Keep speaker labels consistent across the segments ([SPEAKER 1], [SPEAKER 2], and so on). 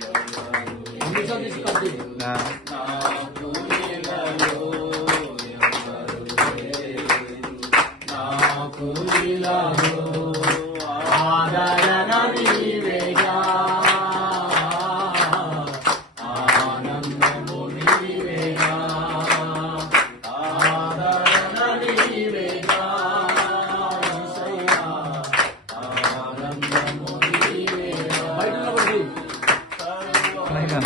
[SPEAKER 1] 감사합니까지
[SPEAKER 2] 나.
[SPEAKER 1] 나보리라요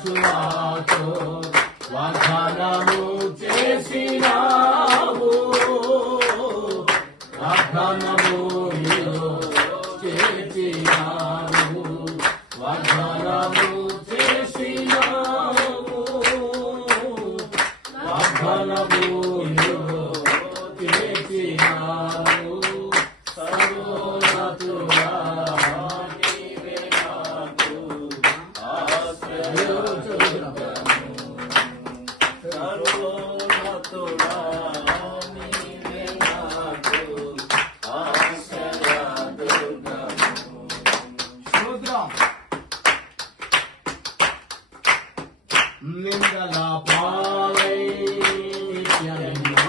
[SPEAKER 1] యెహోషువతో వాగ్దానము చేసినావు. వాగ్దానము నీలో చేసినావు. వాగ్దానము చేసినావు. వాగ్దానము నీలో చేసినావు. సర్వోన్నతుడా Linda la pala, yeah.